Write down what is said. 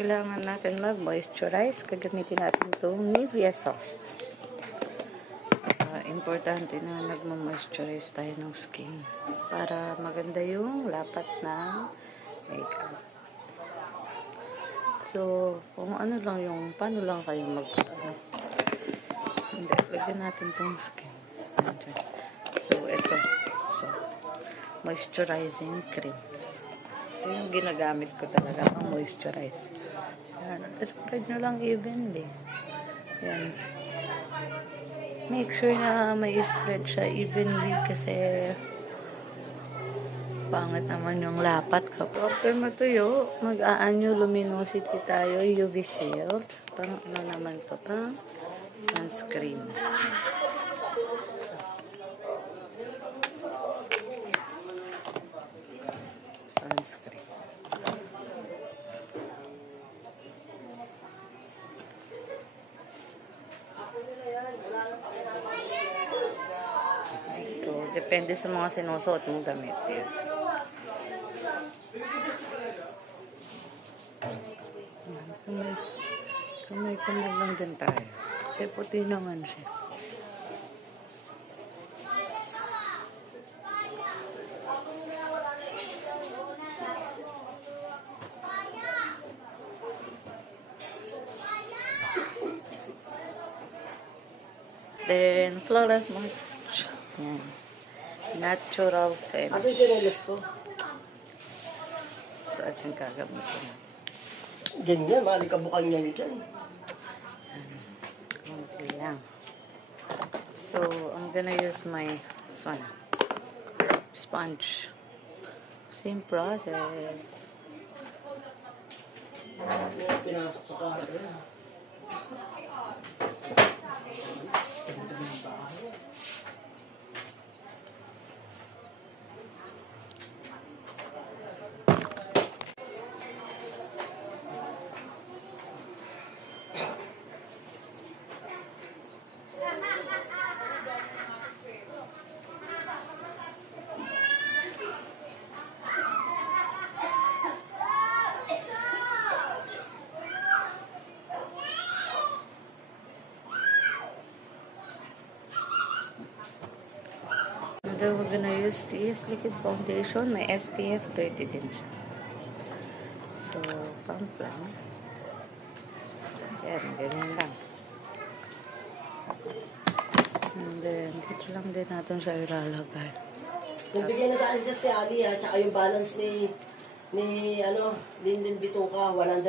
kailangan natin mag-moisturize. Gagamitin natin itong Nivea Soft. Importante na nag-moisturize tayo ng skin para maganda yung lapat ng makeup. So, kung ano lang yung, paano lang kayo hindi, lagyan natin itong skin. So, ito. So, moisturizing cream. Ito yung ginagamit ko talaga pang moisturize. Yan. Spread nyo lang evenly. Yan. Make sure na may spread siya evenly kasi pangit naman yung lapat kapag after matuyo, mag-aanyo luminosity tayo, UV shield. Pang ano naman to, pang sunscreen. Sunscreen. Ito, depende sa mga sinusuot mong damit. Kamay lang din tayo. Kasi puti naman siya. Then, flawless match. Yan. Natural finish. Asan sinelas ko? So, ating gagamitin. Ganyan, malikabukan niya dyan. Okay lang. So, I'm gonna use my sponge. Same process. Pinasok sa kahit rin. Then we're gonna use this liquid foundation. May SPF 30 din siya. So, pump lang. Yan, ganyan lang. And then, dito lang din natin siya ilalagay. Nagbigay na sa akin si Ali, tsaka yung balance ni Linden Bituka, 100.